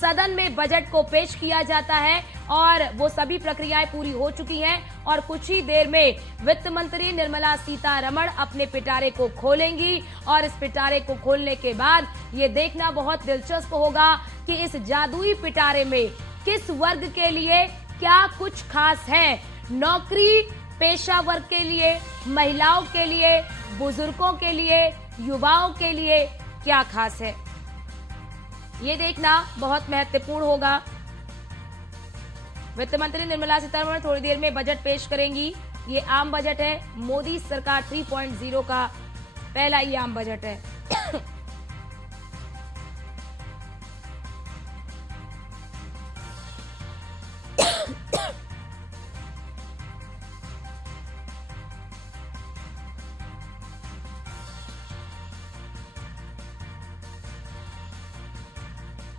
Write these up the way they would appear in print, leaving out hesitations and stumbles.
सदन में बजट को पेश किया जाता है और वो सभी प्रक्रियाएं पूरी हो चुकी हैं और कुछ ही देर में वित्त मंत्री निर्मला सीतारमण अपने पिटारे को खोलेंगी और इस पिटारे को खोलने के बाद ये देखना बहुत दिलचस्प होगा कि इस जादुई पिटारे में किस वर्ग के लिए क्या कुछ खास है। नौकरी पेशा वर्ग के लिए, महिलाओं के लिए, बुजुर्गों के लिए, युवाओं के लिए क्या खास है, ये देखना बहुत महत्वपूर्ण होगा। वित्त मंत्री निर्मला सीतारमण थोड़ी देर में बजट पेश करेंगी। ये आम बजट है, मोदी सरकार 3.0 का पहला ही आम बजट है।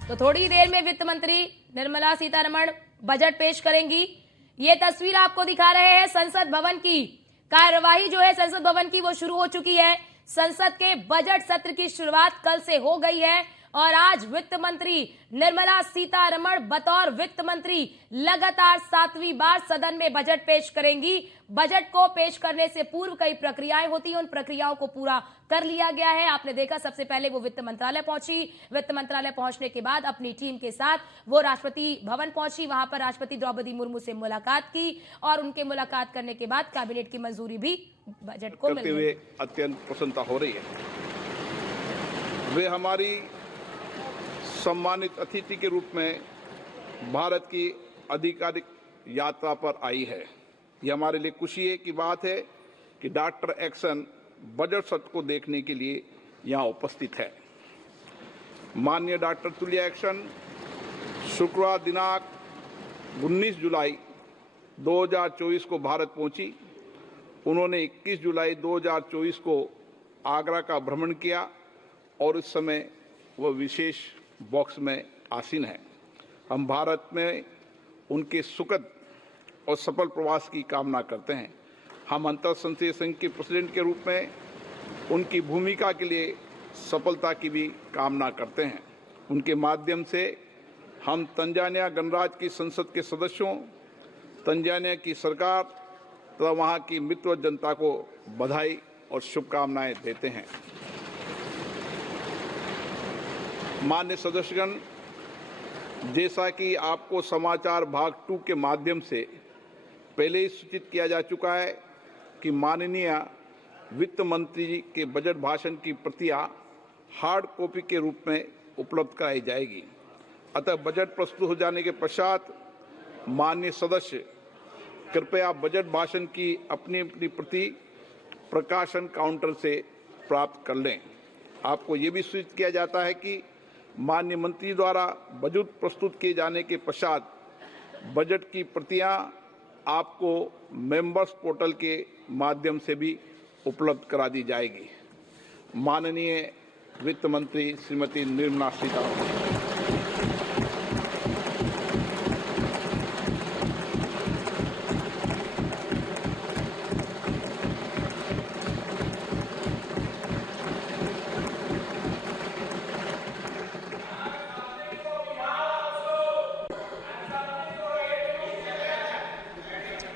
तो थोड़ी देर में वित्त मंत्री निर्मला सीतारमण बजट पेश करेंगी। ये तस्वीर आपको दिखा रहे हैं संसद भवन की। कार्यवाही जो है संसद भवन की वो शुरू हो चुकी है। संसद के बजट सत्र की शुरुआत कल से हो गई है और आज वित्त मंत्री निर्मला सीतारमण बतौर वित्त मंत्री लगातार 7वीं बार सदन में बजट पेश करेंगी। बजट को पेश करने से पूर्व कई प्रक्रियाएं होती हैं, उन प्रक्रियाओं को पूरा कर लिया गया है। आपने देखा सबसे पहले वो वित्त मंत्रालय पहुंची। वित्त मंत्रालय पहुंचने के बाद अपनी टीम के साथ वो राष्ट्रपति भवन पहुंची। वहां पर राष्ट्रपति द्रौपदी मुर्मू से मुलाकात की और उनके मुलाकात करने के बाद कैबिनेट की मंजूरी भी बजट को मिल गई। अत्यंत प्रसन्नता हो रही है। वे हमारी सम्मानित अतिथि के रूप में भारत की आधिकारिक यात्रा पर आई है। ये हमारे लिए खुशी की बात है कि डॉक्टर एक्सन बजट सत्र को देखने के लिए यहाँ उपस्थित है। माननीय डॉक्टर तुल्या एक्सन शुक्रवार दिनांक 19 जुलाई 2024 को भारत पहुंची। उन्होंने 21 जुलाई 2024 को आगरा का भ्रमण किया और इस समय वह विशेष बॉक्स में आसीन है। हम भारत में उनके सुखद और सफल प्रवास की कामना करते हैं। हम अंतर संसदीय संघ के प्रेसिडेंट के रूप में उनकी भूमिका के लिए सफलता की भी कामना करते हैं। उनके माध्यम से हम तंजानिया गणराज्य की संसद के सदस्यों, तंजानिया की सरकार तथा वहाँ की मित्र जनता को बधाई और शुभकामनाएं देते हैं। मान्य सदस्यगण, जैसा कि आपको समाचार भाग 2 के माध्यम से पहले ही सूचित किया जा चुका है कि माननीय वित्त मंत्री जी के बजट भाषण की प्रतियां हार्ड कॉपी के रूप में उपलब्ध कराई जाएगी। अतः बजट प्रस्तुत हो जाने के पश्चात माननीय सदस्य कृपया बजट भाषण की अपनी अपनी प्रति प्रकाशन काउंटर से प्राप्त कर लें। आपको ये भी सूचित किया जाता है कि माननीय मंत्री द्वारा बजट प्रस्तुत किए जाने के पश्चात बजट की प्रतियां आपको मेंबर्स पोर्टल के माध्यम से भी उपलब्ध करा दी जाएगी। माननीय वित्त मंत्री Shrimati Nirmala Sitharaman.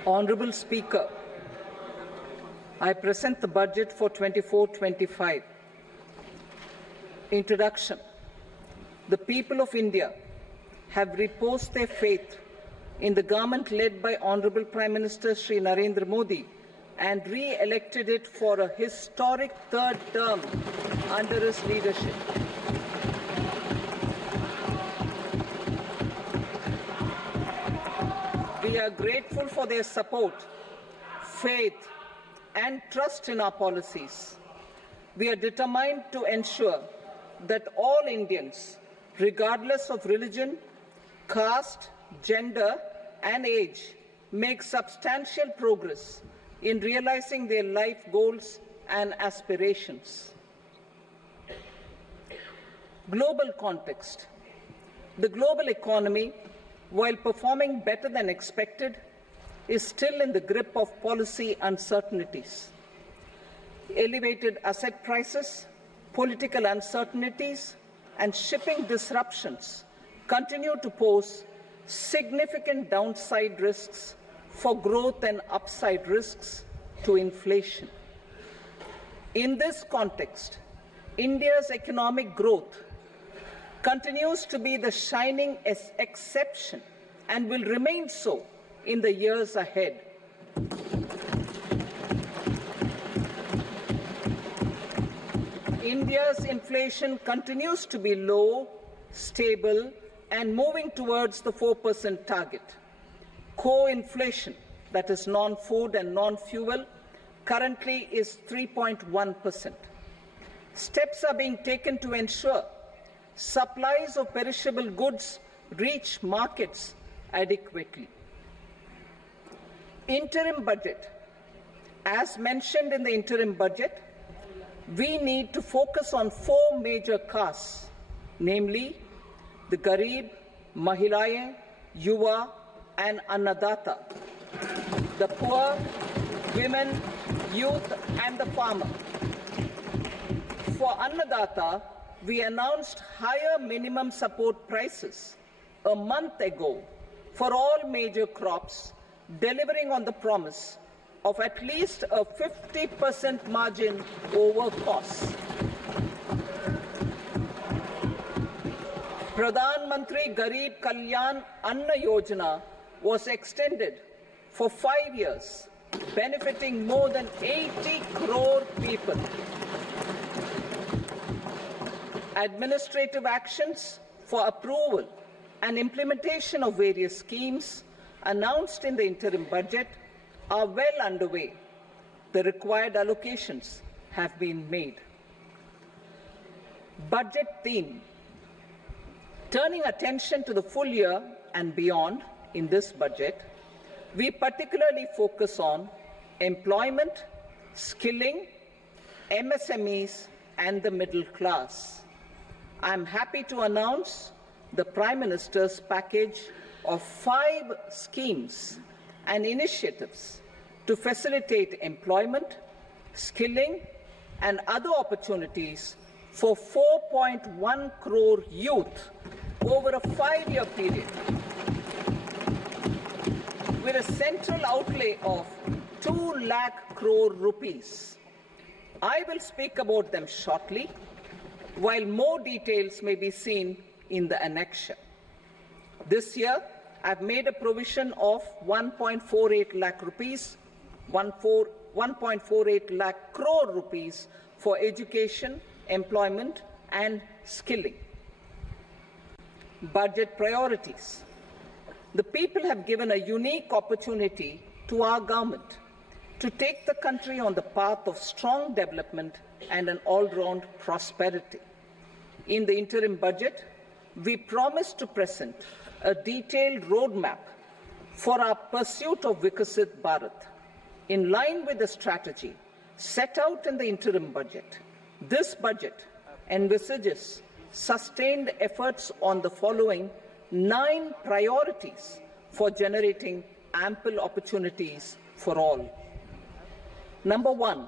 Honorable Speaker, I present the budget for 24-25. Introduction. The people of India have reposed their faith in the government led by Honorable Prime Minister Shri Narendra Modi and re-elected it for a historic third term under his leadership. We are grateful for their support, faith, and trust in our policies. We are determined to ensure that all Indians, regardless of religion, caste, gender, and age, make substantial progress in realizing their life goals and aspirations. Global context. The global economy, while performing better than expected, is still in the grip of policy uncertainties. Elevated asset prices, political uncertainties, and shipping disruptions continue to pose significant downside risks for growth and upside risks to inflation. In this context, India's economic growth continues to be the shining exception and will remain so in the years ahead. India's inflation continues to be low, stable, and moving towards the 4% target. Core inflation, that is non-food and non-fuel, currently is 3.1%. Steps are being taken to ensure supplies of perishable goods reach markets adequately. Interim budget. As mentioned in the interim budget, we need to focus on 4 major castes, namely the Garib, Mahilaya, Yuva, and Annadata, the poor, women, youth, and the farmer. For Annadata, we announced higher minimum support prices a month ago for all major crops, delivering on the promise of at least a 50% margin over costs. Pradhan Mantri Garib Kalyan Anna Yojana was extended for 5 years, benefiting more than 80 crore people. Administrative actions for approval and implementation of various schemes announced in the interim budget are well underway. The required allocations have been made. Budget theme. Turning attention to the full year and beyond in this budget, we particularly focus on employment, skilling, MSMEs, and the middle class. I am happy to announce the Prime Minister's package of 5 schemes and initiatives to facilitate employment, skilling, and other opportunities for 4.1 crore youth over a 5-year period, with a central outlay of 2 lakh crore rupees. I will speak about them shortly, while more details may be seen in the annexure. This year, I've made a provision of 1.48 lakh rupees, 1.48 lakh crore rupees for education, employment, and skilling. Budget priorities. The people have given a unique opportunity to our government to take the country on the path of strong development and an all-round prosperity. In the interim budget, we promise to present a detailed roadmap for our pursuit of Vikasit Bharat. In line with the strategy set out in the interim budget, this budget envisages sustained efforts on the following 9 priorities for generating ample opportunities for all. Number 1,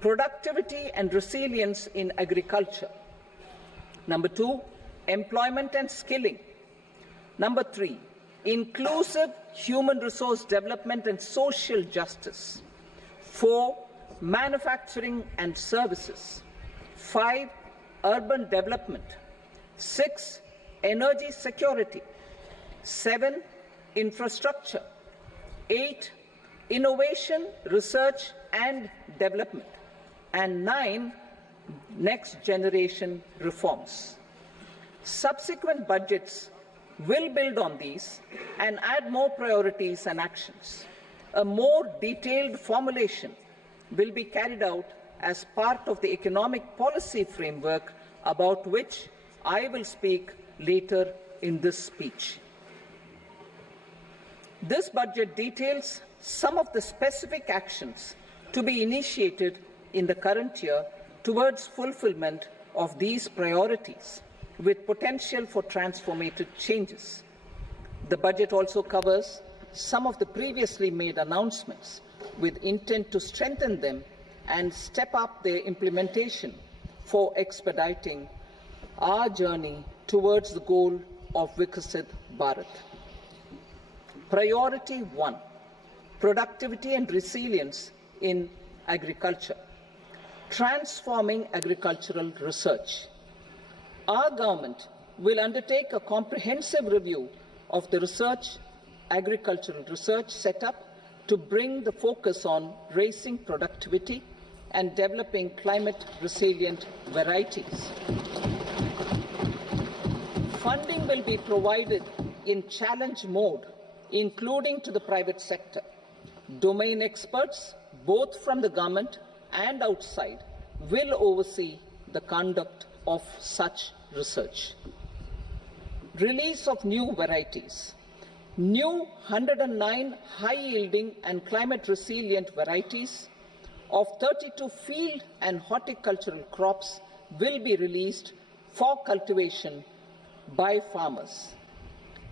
productivity and resilience in agriculture. Number 2, employment and skilling. Number 3, inclusive human resource development and social justice. 4, manufacturing and services. 5, urban development. 6, energy security. 7, infrastructure. 8, innovation, research and development. And 9, next generation reforms. Subsequent budgets will build on these and add more priorities and actions. A more detailed formulation will be carried out as part of the economic policy framework, about which I will speak later in this speech. This budget details some of the specific actions to be initiated in the current year towards fulfillment of these priorities, with potential for transformative changes. The budget also covers some of the previously made announcements, with intent to strengthen them and step up their implementation for expediting our journey towards the goal of Vikasit Bharat. Priority 1, productivity and resilience in agriculture, transforming agricultural research. Our government will undertake a comprehensive review of the agricultural research setup to bring the focus on raising productivity and developing climate-resilient varieties. Funding will be provided in challenge mode, including to the private sector. Domain experts, both from the government and outside, will oversee the conduct of such research. Release of new varieties. New 109 high-yielding and climate-resilient varieties of 32 field and horticultural crops will be released for cultivation by farmers.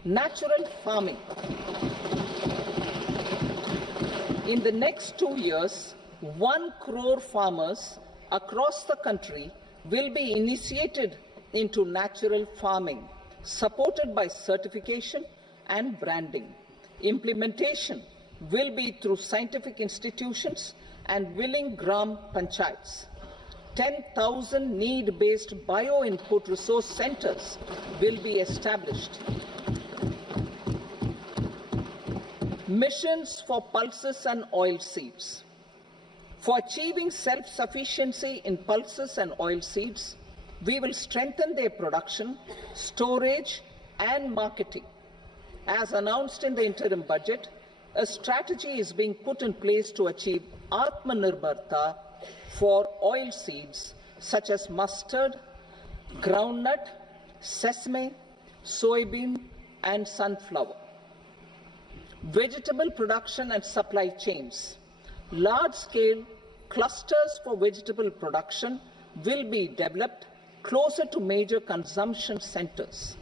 Natural farming. In the next 2 years, 1 crore farmers across the country will be initiated into natural farming, supported by certification and branding. Implementation will be through scientific institutions and willing gram panchayats. 10,000 need-based bio-input resource centers will be established. Missions for pulses and oilseeds. For achieving self-sufficiency in pulses and oilseeds, we will strengthen their production, storage, and marketing. As announced in the interim budget, a strategy is being put in place to achieve Atmanirbharta for oilseeds such as mustard, groundnut, sesame, soybean, and sunflower. Vegetable production and supply chains. Large-scale clusters for vegetable production will be developed closer to major consumption centers.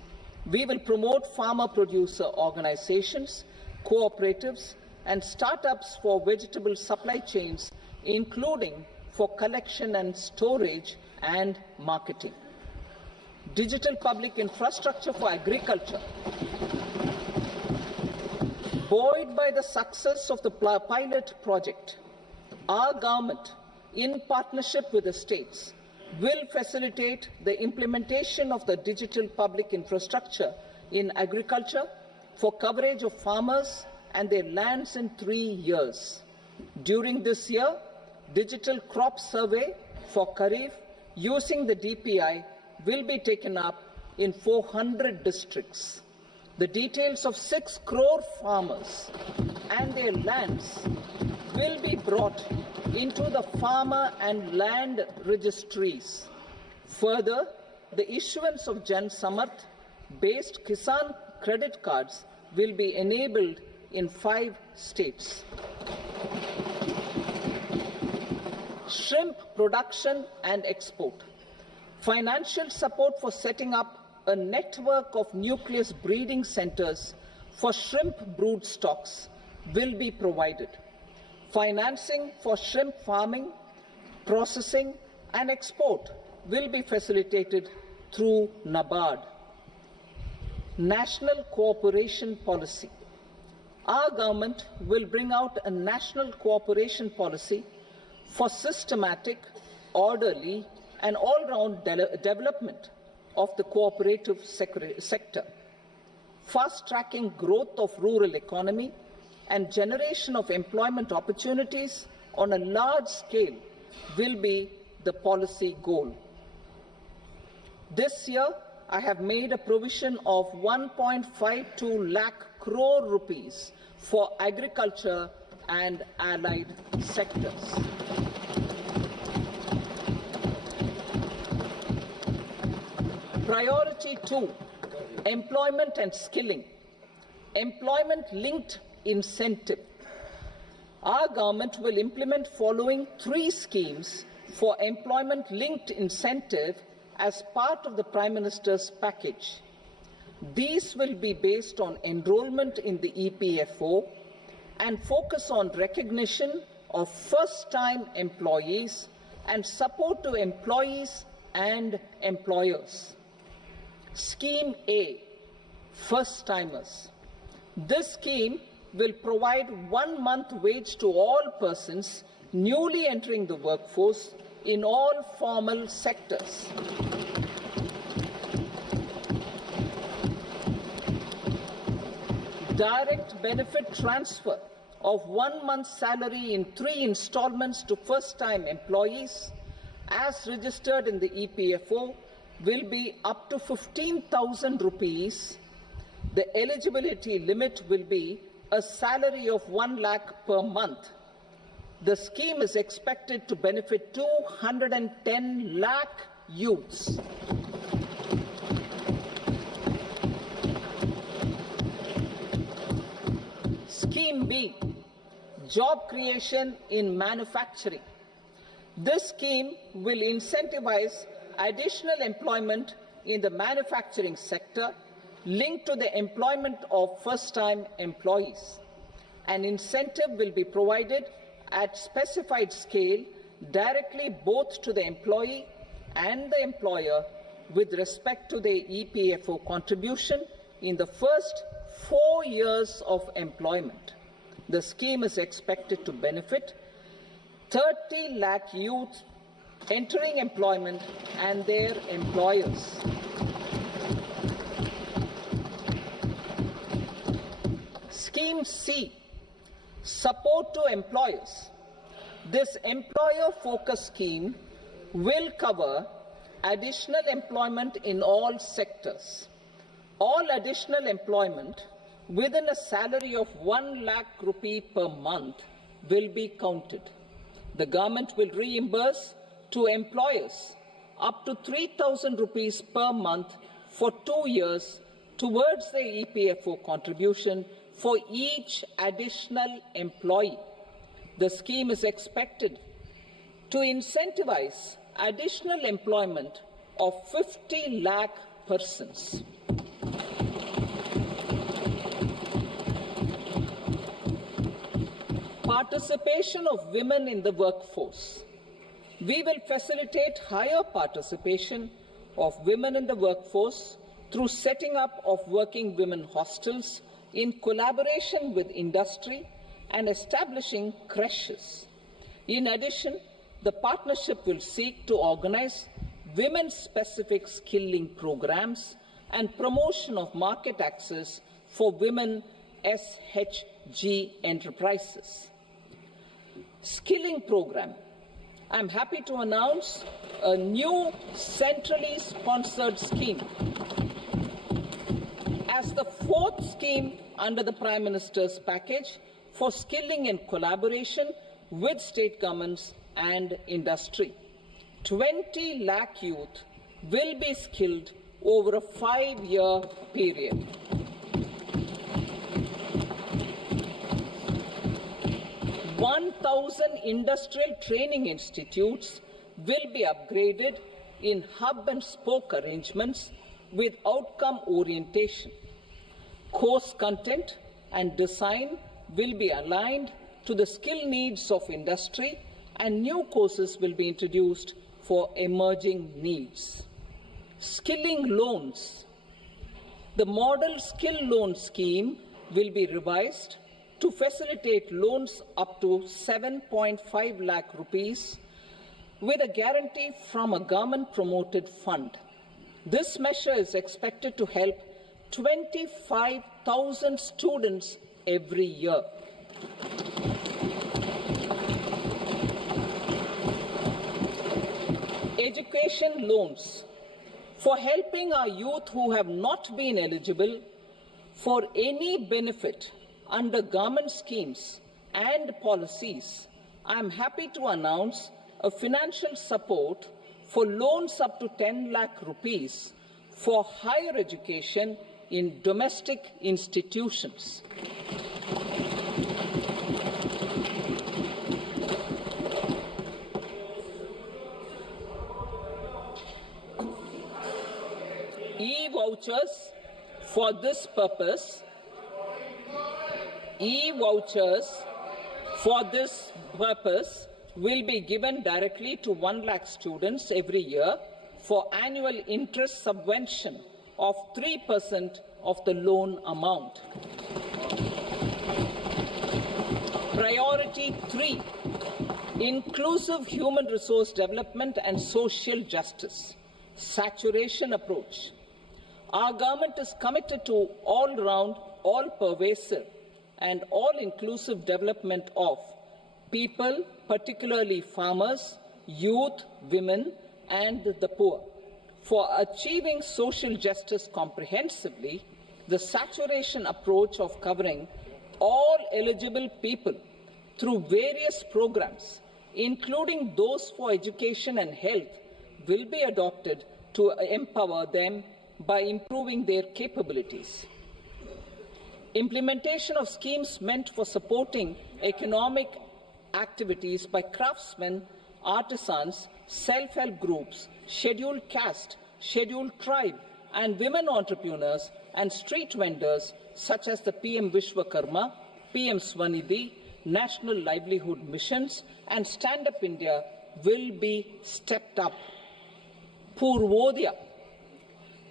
We will promote farmer-producer organizations, cooperatives, and startups for vegetable supply chains, including for collection and storage and marketing. Digital public infrastructure for agriculture. Buoyed by the success of the pilot project, our government, in partnership with the states, will facilitate the implementation of the digital public infrastructure in agriculture for coverage of farmers and their lands in 3 years. During this year, digital crop survey for Kharif using the DPI will be taken up in 400 districts. The details of 6 crore farmers and their lands will be brought into the farmer and land registries. Further, the issuance of Jan Samarth based Kisan credit cards will be enabled in 5 states. Shrimp production and export. Financial support for setting up a network of nucleus breeding centers for shrimp brood stocks will be provided. Financing for shrimp farming, processing, and export will be facilitated through NABARD. National cooperation policy. Our government will bring out a national cooperation policy for systematic, orderly, and all-round development of the cooperative sector, fast-tracking growth of rural economy and generation of employment opportunities on a large scale will be the policy goal. This year, I have made a provision of 1.52 lakh crore rupees for agriculture and allied sectors. Priority 2, employment and skilling. Employment-linked incentive. Our government will implement following 3 schemes for employment-linked incentive as part of the Prime Minister's package. These will be based on enrollment in the EPFO and focus on recognition of first-time employees and support to employees and employers. Scheme A, first-timers. This scheme will provide 1 month wage to all persons newly entering the workforce in all formal sectors. Direct benefit transfer of 1 month's salary in 3 installments to first-time employees as registered in the EPFO will be up to 15,000 rupees. The eligibility limit will be a salary of 1 lakh per month. The scheme is expected to benefit 210 lakh youths. Scheme B, job creation in manufacturing. This scheme will incentivize additional employment in the manufacturing sector linked to the employment of first-time employees. An incentive will be provided at specified scale directly both to the employee and the employer with respect to the EPFO contribution in the first 4 years of employment. The scheme is expected to benefit 30 lakh youth entering employment and their employers. Scheme C, support to employers. This employer-focused scheme will cover additional employment in all sectors. All additional employment within a salary of 1 lakh rupee per month will be counted. The government will reimburse to employers up to 3,000 rupees per month for 2 years towards the EPFO contribution for each additional employee. The scheme is expected to incentivize additional employment of 50 lakh persons. Participation of women in the workforce. We will facilitate higher participation of women in the workforce through setting up of working women hostels in collaboration with industry and establishing creches. In addition, the partnership will seek to organize women-specific skilling programs and promotion of market access for women SHG enterprises. Skilling program. I'm happy to announce a new centrally sponsored scheme as the 4th scheme under the Prime Minister's package for skilling in collaboration with state governments and industry. 20 lakh youth will be skilled over a 5-year period. Thousand industrial training institutes will be upgraded in hub and spoke arrangements with outcome orientation. Course content and design will be aligned to the skill needs of industry, and new courses will be introduced for emerging needs. Skilling loans. The model skill loan scheme will be revised to facilitate loans up to 7.5 lakh rupees with a guarantee from a government-promoted fund. This measure is expected to help 25,000 students every year. Education loans. For helping our youth who have not been eligible for any benefit under government schemes and policies, I am happy to announce a financial support for loans up to 10 lakh rupees for higher education in domestic institutions. E-vouchers for this purpose. E-vouchers for this purpose will be given directly to 1 lakh students every year for annual interest subvention of 3% of the loan amount. Priority 3, inclusive human resource development and social justice, saturation approach. Our government is committed to all-round, all-pervasive and all-inclusive development of people, particularly farmers, youth, women and the poor. For achieving social justice comprehensively, the saturation approach of covering all eligible people through various programs, including those for education and health, will be adopted to empower them by improving their capabilities. Implementation of schemes meant for supporting economic activities by craftsmen, artisans, self-help groups, scheduled caste, scheduled tribe, and women entrepreneurs and street vendors such as the PM Vishwakarma, PM Swanidhi, National Livelihood Missions, and Stand Up India will be stepped up. Purvodaya.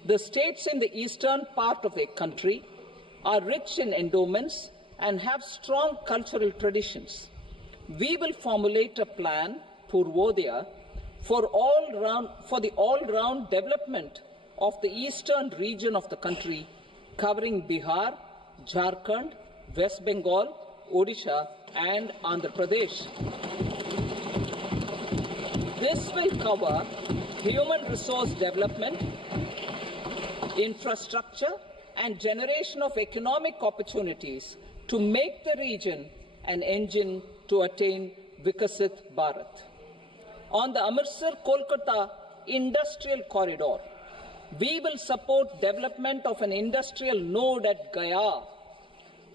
The states in the eastern part of the country are rich in endowments and have strong cultural traditions. We will formulate a plan, Purvodaya, for the all-round development of the eastern region of the country, covering Bihar, Jharkhand, West Bengal, Odisha, and Andhra Pradesh. This will cover human resource development, infrastructure, and generation of economic opportunities to make the region an engine to attain Vikasit Bharat. On the Amritsar-Kolkata Industrial Corridor, we will support development of an industrial node at Gaya.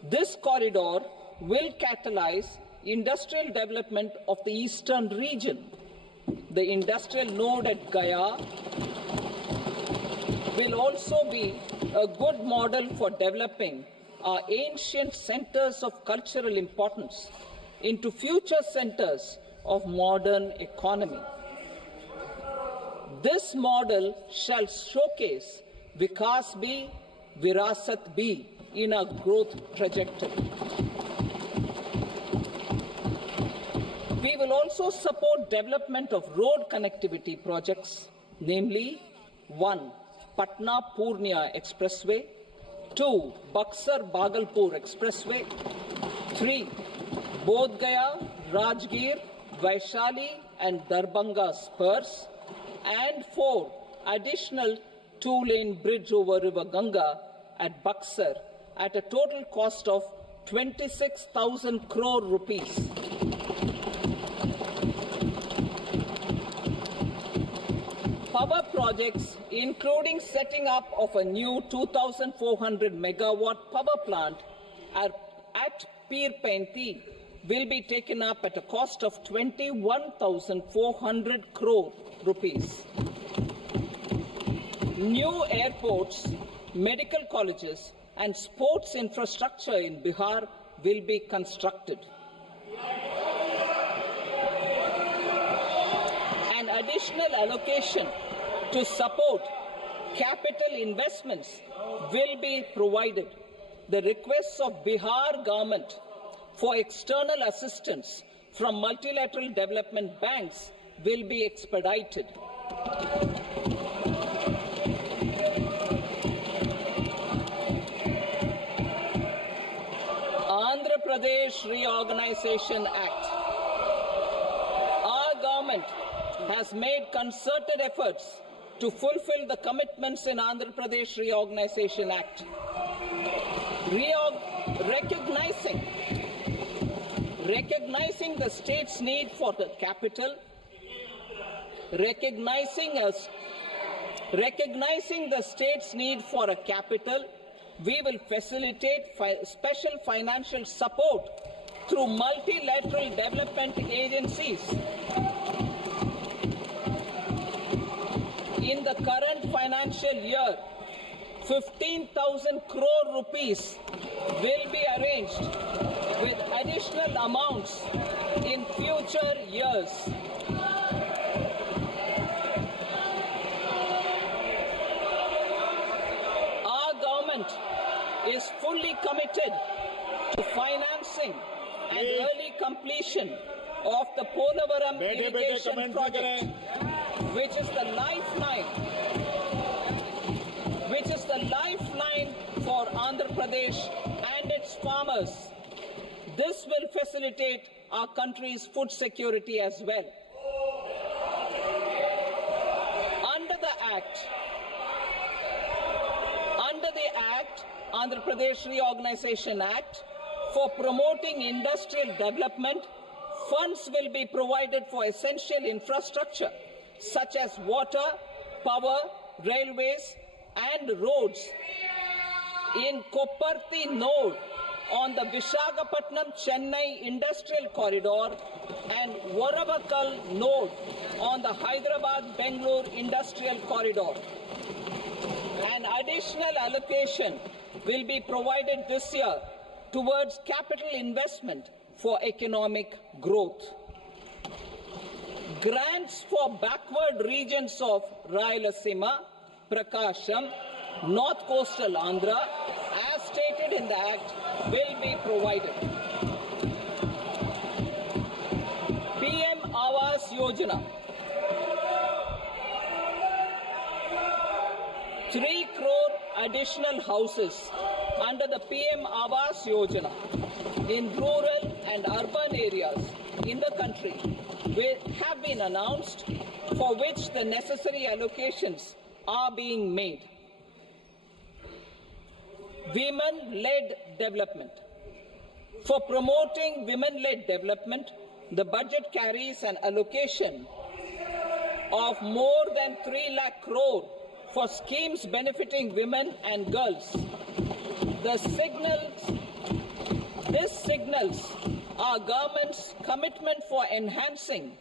This corridor will catalyze industrial development of the eastern region. The industrial node at Gaya will also be a good model for developing our ancient centers of cultural importance into future centers of modern economy. This model shall showcase Vikas B, Virasat B in our growth trajectory. We will also support development of road connectivity projects, namely 1. Patna-Purnia Expressway, 2. Buxar-Bhagalpur Expressway, 3. Bodh Gaya, Rajgir, Vaishali and Darbhanga spurs, and 4. Additional 2-lane bridge over River Ganga at Buxar at a total cost of 26,000 crore rupees. Power projects, including setting up of a new 2,400 megawatt power plant at Pir Painti, will be taken up at a cost of 21,400 crore rupees. New airports, medical colleges, and sports infrastructure in Bihar will be constructed. An additional allocation to support capital investments will be provided. The requests of Bihar government for external assistance from multilateral development banks will be expedited. Andhra Pradesh Reorganization Act. Our government has made concerted efforts to fulfill the commitments in Andhra Pradesh Reorganization Act. Recognizing the state's need for the capital, recognizing the state's need for a capital, we will facilitate special financial support through multilateral development agencies. In the current financial year, 15,000 crore rupees will be arranged with additional amounts in future years. Our government fully committed to financing and early completion of the Polavaram irrigation project, which is the lifeline for Andhra Pradesh and its farmers. This will facilitate our country's food security as well. Under the Act, Andhra Pradesh Reorganization Act, for promoting industrial development, funds will be provided for essential infrastructure such as water, power, railways and roads in Kopparthi node on the Visakhapatnam-Chennai Industrial Corridor and Varavakal node on the Hyderabad-Bengaluru Industrial Corridor. An additional allocation will be provided this year towards capital investment for economic growth. Grants for backward regions of Rayalaseema, Prakasham, North Coastal Andhra, as stated in the Act, will be provided. PM Awas Yojana. 3 crore additional houses under the PM Awas Yojana in rural and urban areas in the country have been announced, for which the necessary allocations are being made. Women-led development. For promoting women-led development, the budget carries an allocation of more than 3 lakh crore for schemes benefiting women and girls. This signals our government's commitment for enhancing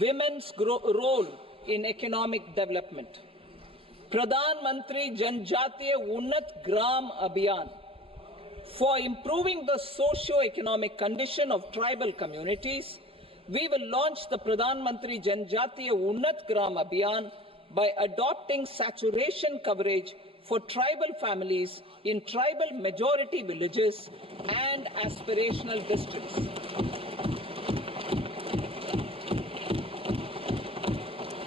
women's role in economic development. Pradhan Mantri Janjatiya Unnat Gram Abhiyan. For improving the socio-economic condition of tribal communities, we will launch the Pradhan Mantri Janjatiya Unnat Gram Abhiyan by adopting saturation coverage for tribal families in tribal majority villages and aspirational districts.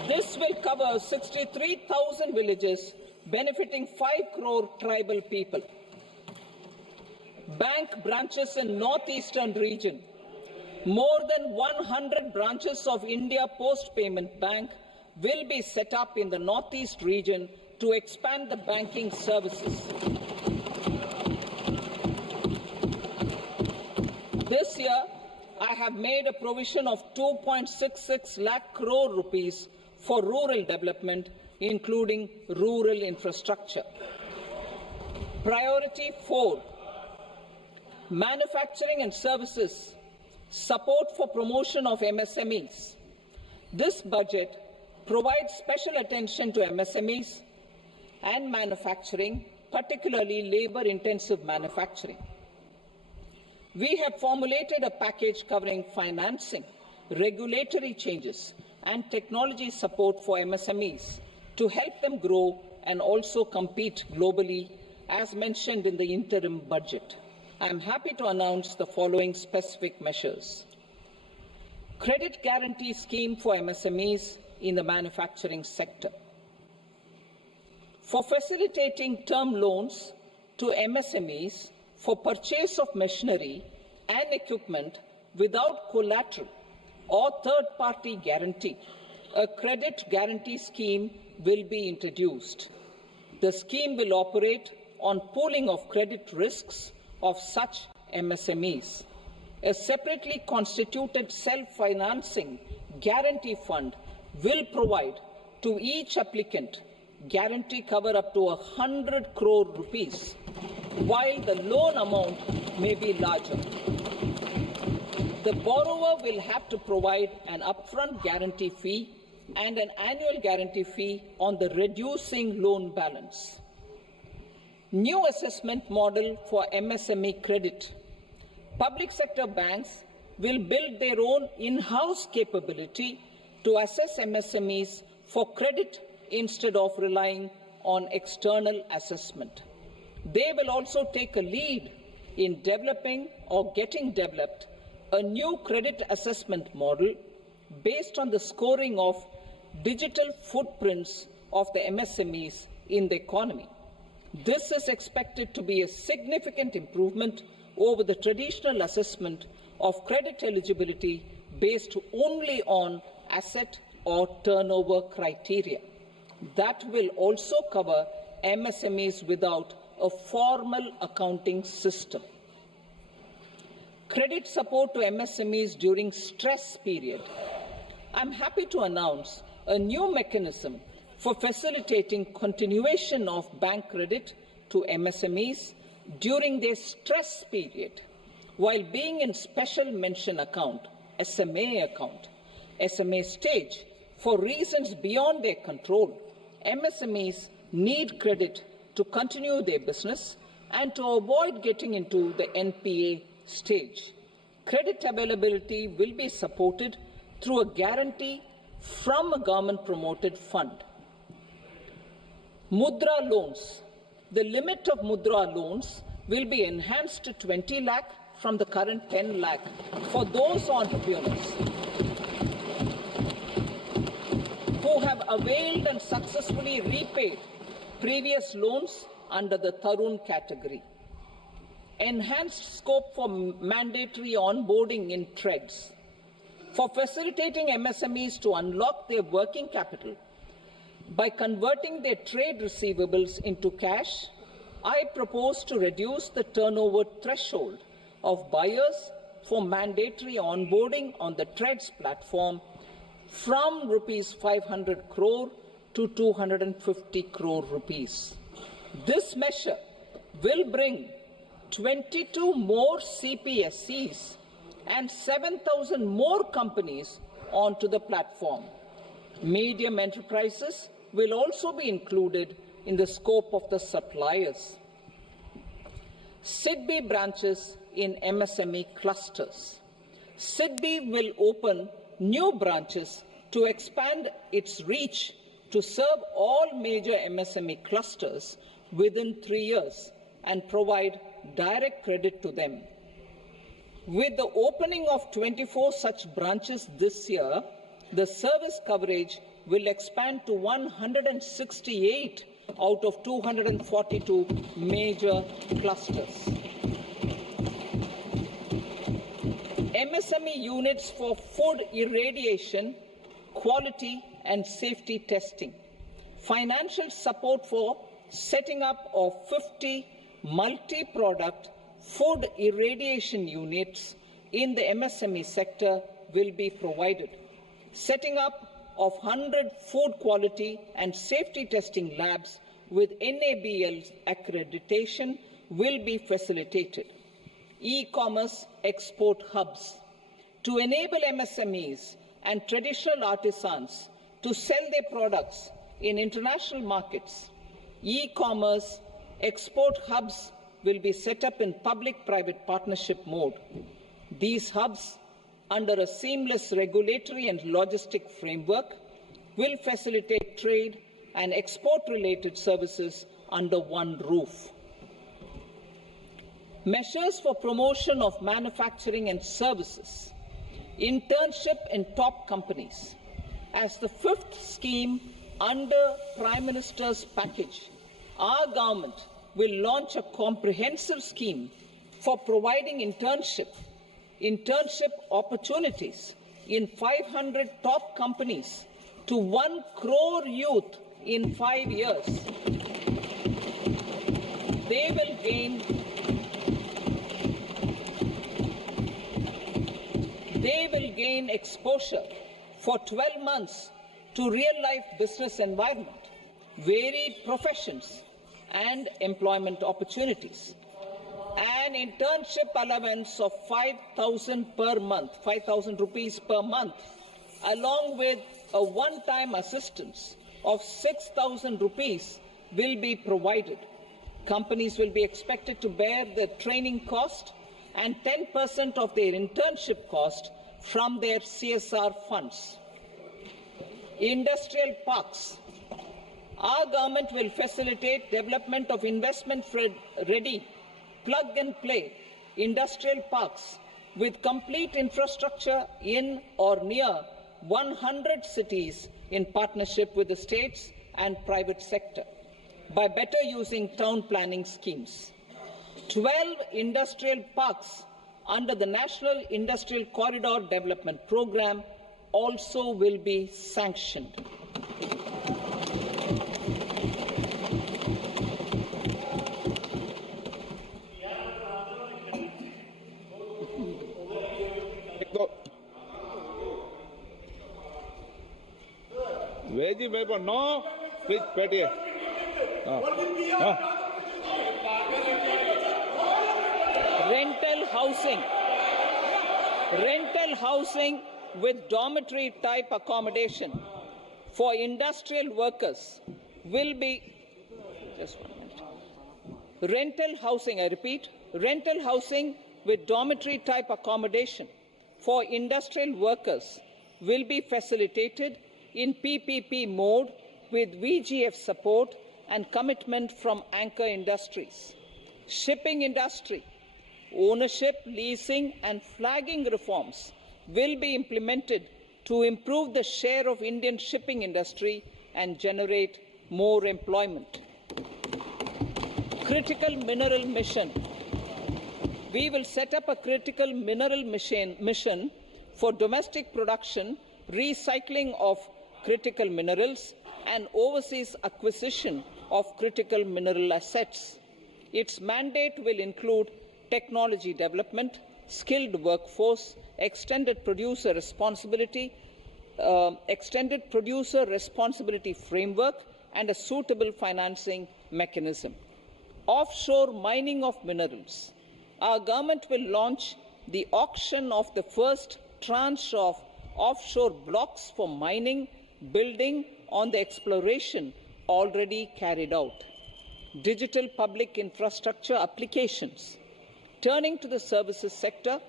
This will cover 63,000 villages, benefiting 5 crore tribal people. Bank branches in northeastern region. More than 100 branches of India Post Payment Bank will be set up in the northeast region to expand the banking services. This year, I have made a provision of 2.66 lakh crore rupees for rural development, including rural infrastructure. Priority 4, manufacturing and services, support for promotion of MSMEs. This budget provides special attention to MSMEs and manufacturing, particularly labor-intensive manufacturing. We have formulated a package covering financing, regulatory changes, and technology support for MSMEs to help them grow and also compete globally, as mentioned in the interim budget. I am happy to announce the following specific measures. Credit guarantee scheme for MSMEs in the manufacturing sector. For facilitating term loans to MSMEs for purchase of machinery and equipment without collateral or third-party guarantee, a credit guarantee scheme will be introduced. The scheme will operate on pooling of credit risks of such MSMEs. A separately constituted self-financing guarantee fund will provide to each applicant guarantee cover up to 100 crore rupees, while the loan amount may be larger. The borrower will have to provide an upfront guarantee fee and an annual guarantee fee on the reducing loan balance. New assessment model for MSME credit. Public sector banks will build their own in-house capability to assess MSMEs for credit instead of relying on external assessment. They will also take a lead in developing or getting developed a new credit assessment model based on the scoring of digital footprints of the MSMEs in the economy. This is expected to be a significant improvement over the traditional assessment of credit eligibility based only on asset or turnover criteria. That will also cover MSMEs without a formal accounting system. Credit support to MSMEs during stress period. I'm happy to announce a new mechanism for facilitating continuation of bank credit to MSMEs during their stress period while being in special mention account, SMA stage. For reasons beyond their control, MSMEs need credit to continue their business and to avoid getting into the NPA stage. Credit availability will be supported through a guarantee from a government-promoted fund. Mudra loans. The limit of Mudra loans will be enhanced to 20 lakh from the current 10 lakh for those entrepreneurs who have availed and successfully repaid previous loans under the Tarun category. Enhanced scope for mandatory onboarding in trades. For facilitating MSMEs to unlock their working capital by converting their trade receivables into cash, I propose to reduce the turnover threshold of buyers for mandatory onboarding on the trades platform from rupees 500 crore to 250 crore rupees. This measure will bring 22 more CPSCs and 7,000 more companies onto the platform. Medium enterprises will also be included in the scope of the suppliers. SIDBI branches in MSME clusters. SIDBI will open new branches to expand its reach to serve all major MSME clusters within 3 years and provide direct credit to them. With the opening of 24 such branches this year, the service coverage will expand to 168 out of 242 major clusters. MSME units for food irradiation, quality and safety testing. Financial support for setting up of 50 multi-product food irradiation units in the MSME sector will be provided. Setting up of 100 food quality and safety testing labs with NABL accreditation will be facilitated. E-commerce export hubs. To enable MSMEs and traditional artisans to sell their products in international markets, e-commerce export hubs will be set up in public-private partnership mode. These hubs, under a seamless regulatory and logistic framework, will facilitate trade and export-related services under one roof. Measures for promotion of manufacturing and services. Internship in top companies. As the fifth scheme under Prime Minister's package, our government will launch a comprehensive scheme for providing internship opportunities in 500 top companies to 1 crore youth in 5 years. They will gain exposure for 12 months to real-life business environment, varied professions, and employment opportunities. An internship allowance of 5,000 per month, 5,000 rupees per month, along with a one-time assistance of 6,000 rupees will be provided. Companies will be expected to bear the training cost and 10% of their internship cost from their CSR funds. Industrial parks. our government will facilitate development of investment-ready, plug-and-play industrial parks with complete infrastructure in or near 100 cities in partnership with the states and private sector by better using town planning schemes. 12 industrial parks under the National Industrial Corridor Development Program also will be sanctioned. वेजी वेब no please बैठिए rental housing with dormitory type accommodation for industrial workers will be rental housing, I repeat, rental housing with dormitory type accommodation for industrial workers will be facilitated in PPP mode with VGF support and commitment from anchor industries. Shipping industry, ownership, leasing and flagging reforms will be implemented to improve the share of Indian shipping industry and generate more employment. Critical mineral mission. We will set up a critical mineral mission for domestic production, recycling of critical minerals and overseas acquisition of critical mineral assets. Its mandate will include technology development, skilled workforce, extended producer responsibility framework, and a suitable financing mechanism. Offshore mining of minerals. Our government will launch the auction of the first tranche of offshore blocks for mining, building on the exploration already carried out. Digital public infrastructure applications. Turning to the services sector,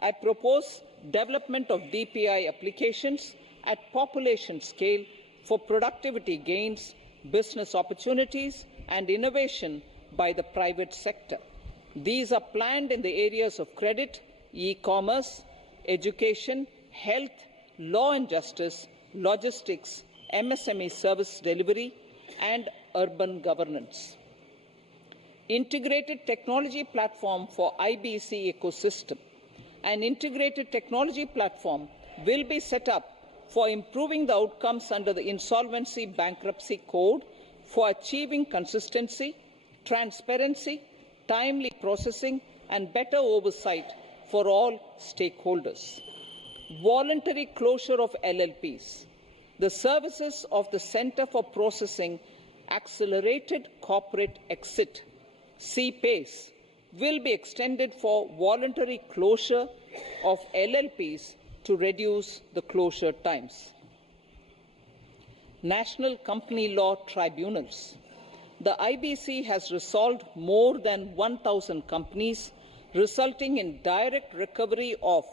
I propose development of DPI applications at population scale for productivity gains, business opportunities, and innovation by the private sector. These are planned in the areas of credit, e-commerce, education, health, law and justice, logistics, MSME service delivery, and urban governance. Integrated technology platform for IBC ecosystem. An integrated technology platform will be set up for improving the outcomes under the Insolvency Bankruptcy Code for achieving consistency, transparency, timely processing, and better oversight for all stakeholders. Voluntary closure of LLPs. The services of the Center for Processing Accelerated Corporate Exit, CPACE, will be extended for voluntary closure of LLPs to reduce the closure times. National Company Law Tribunals. The IBC has resolved more than 1,000 companies, resulting in direct recovery of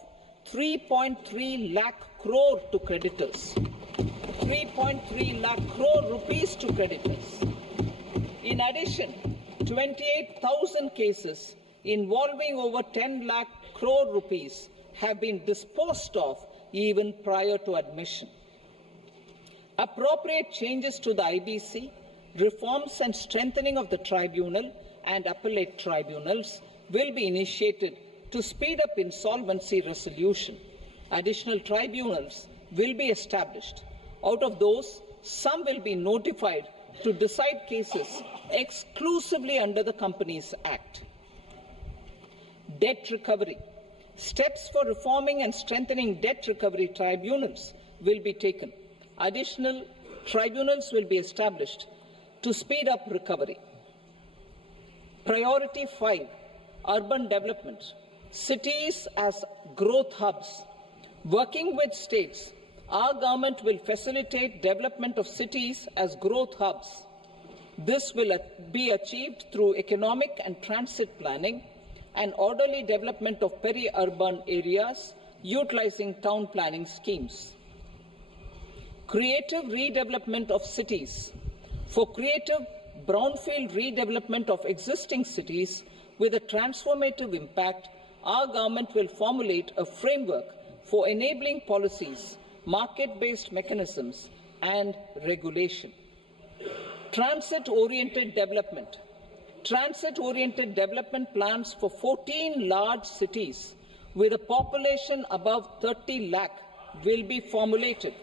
3.3 lakh crore to creditors. 3.3 lakh crore rupees to creditors. In addition, 28,000 cases involving over 10 lakh crore rupees have been disposed of even prior to admission. Appropriate changes to the IBC, reforms and strengthening of the tribunal and appellate tribunals will be initiated to speed up insolvency resolution. Additional tribunals will be established. Out of those, some will be notified to decide cases exclusively under the Companies Act. Debt recovery. Steps for reforming and strengthening debt recovery tribunals will be taken. Additional tribunals will be established to speed up recovery. Priority 5, urban development. Cities as growth hubs. Working with states, our government will facilitate development of cities as growth hubs. This will be achieved through economic and transit planning and orderly development of peri-urban areas utilizing town planning schemes. Creative redevelopment of cities. For creative brownfield redevelopment of existing cities with a transformative impact, our government will formulate a framework for enabling policies, market-based mechanisms, and regulation. Transit-oriented development. Transit-oriented development plans for 14 large cities with a population above 30 lakh will be formulated,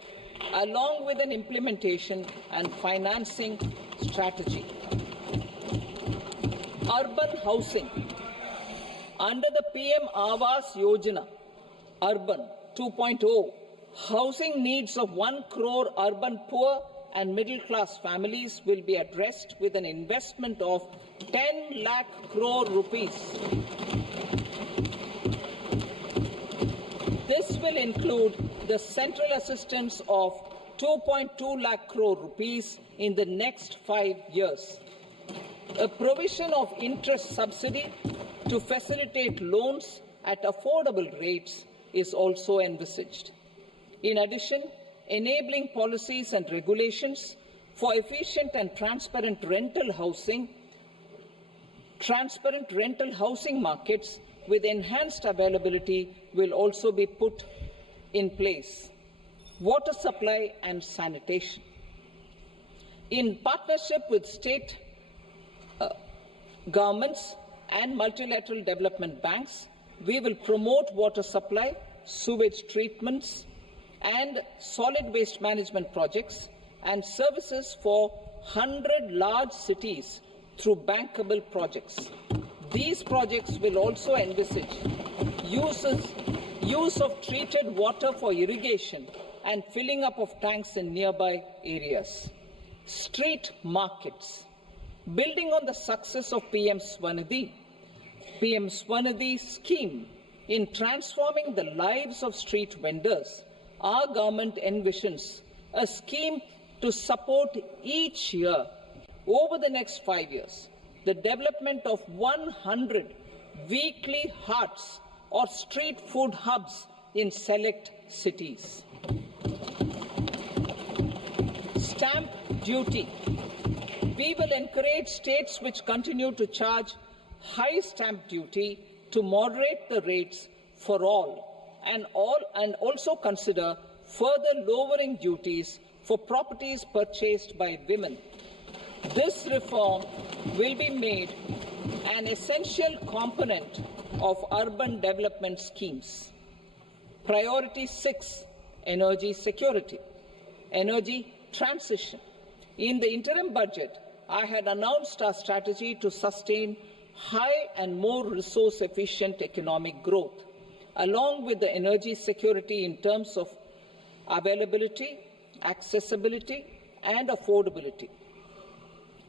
along with an implementation and financing strategy. Urban housing. Under the PM Awas Yojana, Urban 2.0, housing needs of 1 crore urban poor and middle-class families will be addressed with an investment of 10 lakh crore rupees. This will include the central assistance of 2.2 lakh crore rupees in the next 5 years. A provision of interest subsidy to facilitate loans at affordable rates is also envisaged. In addition, enabling policies and regulations for efficient and transparent rental housing markets with enhanced availability will also be put in place. Water supply and sanitation. In partnership with state governments and multilateral development banks, we will promote water supply, sewage treatments, and solid waste management projects and services for 100 large cities through bankable projects. These projects will also envisage use of treated water for irrigation and filling up of tanks in nearby areas. Street markets. Building on the success of PM Swanidhi scheme in transforming the lives of street vendors, our government envisions a scheme to support each year over the next 5 years the development of 100 weekly hearts or street food hubs in select cities. Stamp duty. We will encourage states which continue to charge high stamp duty to moderate the rates for all and also consider further lowering duties for properties purchased by women. This reform will be made an essential component of urban development schemes. Priority 6, energy security, energy transition. In the interim budget, I had announced our strategy to sustain high and more resource-efficient economic growth, along with the energy security in terms of availability, accessibility, and affordability.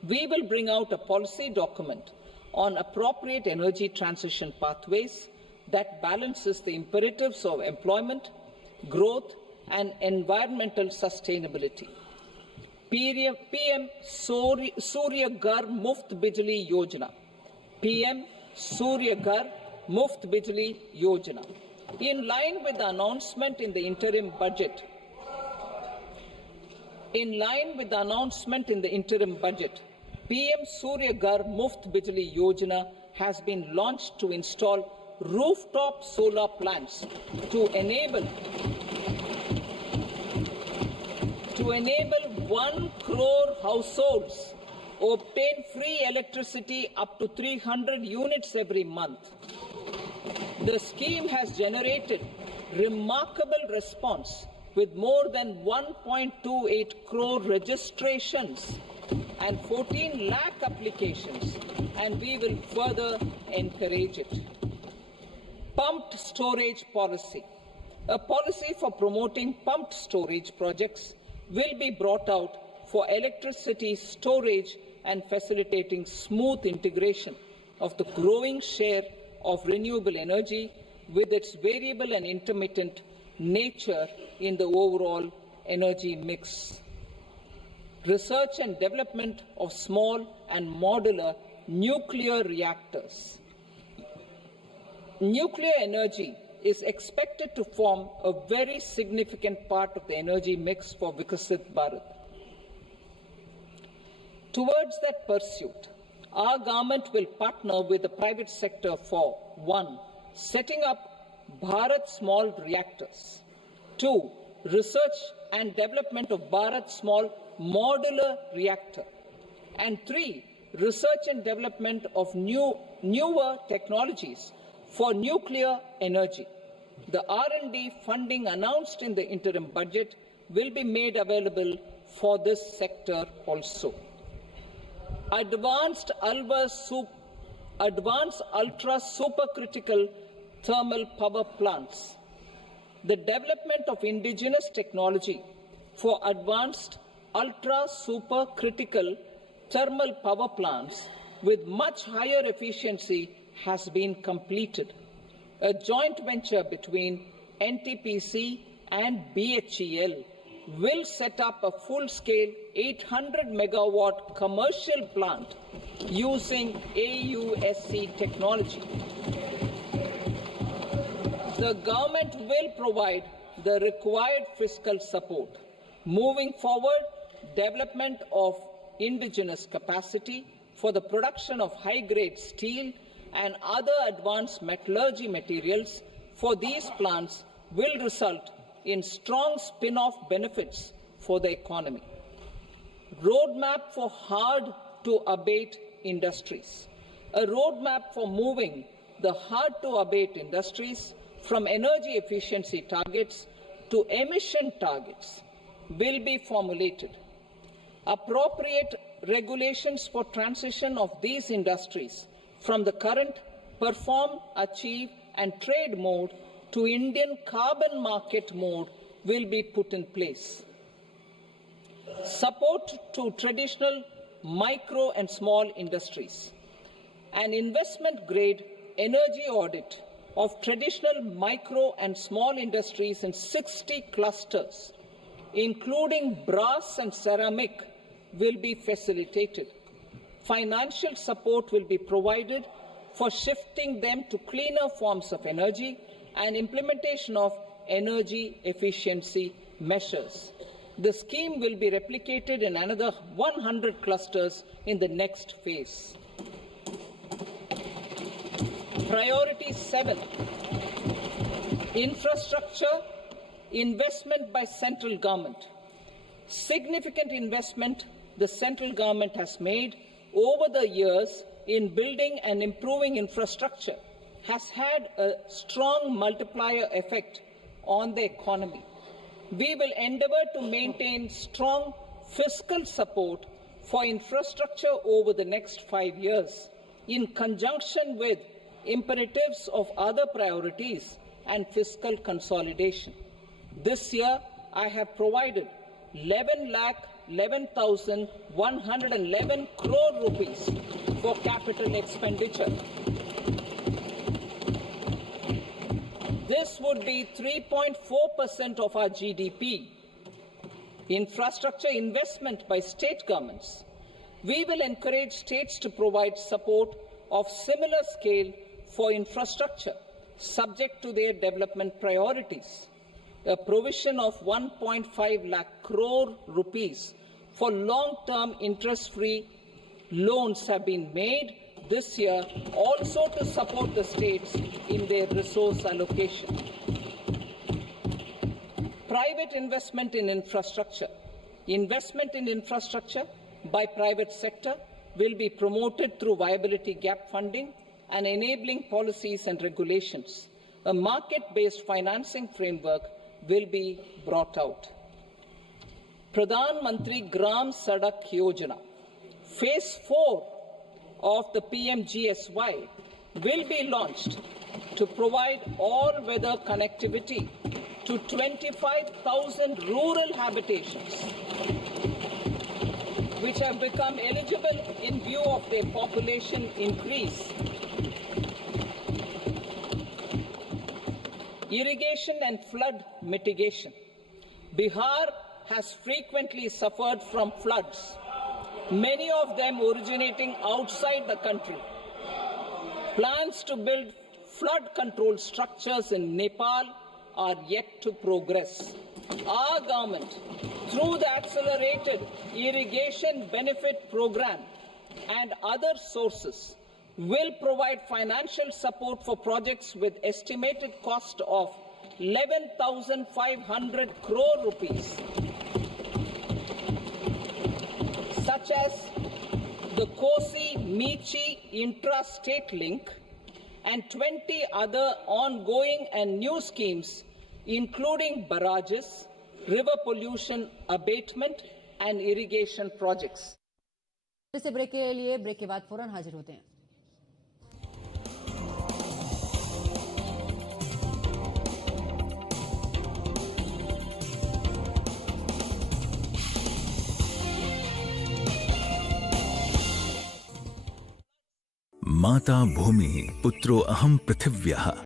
We will bring out a policy document on appropriate energy transition pathways that balances the imperatives of employment, growth, and environmental sustainability. PM Surya Ghar Muft Bijli Yojana. PM Surya Ghar Muft Bijli Yojana. In line with the announcement in the interim budget, PM Surya Ghar Muft Bijli Yojana has been launched to install rooftop solar plants to enable 1 crore households obtain free electricity up to 300 units every month. The scheme has generated remarkable response with more than 1.28 crore registrations and 14 lakh applications, and we will further encourage it. Pumped storage policy. A policy for promoting pumped storage projects will be brought out for electricity storage and facilitating smooth integration of the growing share of renewable energy with its variable and intermittent nature in the overall energy mix. Research and development of small and modular nuclear reactors. Nuclear energy is expected to form a very significant part of the energy mix for Vikasit Bharat. Towards that pursuit, our government will partner with the private sector for 1. Setting up Bharat Small Reactors, 2. Research and development of Bharat Small Modular Reactor, and 3. Research and development of newer technologies for nuclear energy. The R&D funding announced in the interim budget will be made available for this sector also. Advanced ultra supercritical thermal power plants. The development of indigenous technology for advanced ultra supercritical thermal power plants with much higher efficiency has been completed. A joint venture between NTPC and BHEL will set up a full-scale 800 megawatt commercial plant using AUSC technology. The government will provide the required fiscal support. Moving forward, development of indigenous capacity for the production of high-grade steel and other advanced metallurgy materials for these plants will result in strong spin-off benefits for the economy. Roadmap for hard-to-abate industries. A roadmap for moving the hard-to-abate industries from energy efficiency targets to emission targets will be formulated. Appropriate regulations for transition of these industries from the current perform, achieve and trade mode to Indian carbon market mode will be put in place. Support to traditional micro and small industries. An investment-grade energy audit of traditional micro and small industries in 60 clusters, including brass and ceramic, will be facilitated. Financial support will be provided for shifting them to cleaner forms of energy and implementation of energy efficiency measures. The scheme will be replicated in another 100 clusters in the next phase. Priority 7, infrastructure investment by central government. Significant investment the central government has made over the years in building and improving infrastructure has had a strong multiplier effect on the economy. We will endeavour to maintain strong fiscal support for infrastructure over the next 5 years in conjunction with imperatives of other priorities and fiscal consolidation. This year, I have provided 11,11,111 crore rupees for capital expenditure. This would be 3.4% of our GDP. Infrastructure investment by state governments. We will encourage states to provide support of similar scale for infrastructure, subject to their development priorities. A provision of 1.5 lakh crore rupees for long-term interest-free loans have been made this year also to support the states in their resource allocation. Private investment in infrastructure. Investment in infrastructure by private sector will be promoted through viability gap funding and enabling policies and regulations. A market-based financing framework will be brought out. Pradhan Mantri Gram Sadak Yojana. Phase 4 of the PMGSY will be launched to provide all-weather connectivity to 25,000 rural habitations, which have become eligible in view of their population increase. Irrigation and flood mitigation. Bihar has frequently suffered from floods, many of them originating outside the country. Plans to build flood control structures in Nepal are yet to progress. Our government, through the Accelerated Irrigation Benefit Program and other sources, will provide financial support for projects with estimated cost of 11,500 crore rupees, such as the Kosi-Michi intra-state link and 20 other ongoing and new schemes, including barrages, river pollution abatement and irrigation projects. इसे break के लिए break के बाद फौरन हाजिर होते हैं। माता भूमि पुत्रो अहम पृथिव्यः।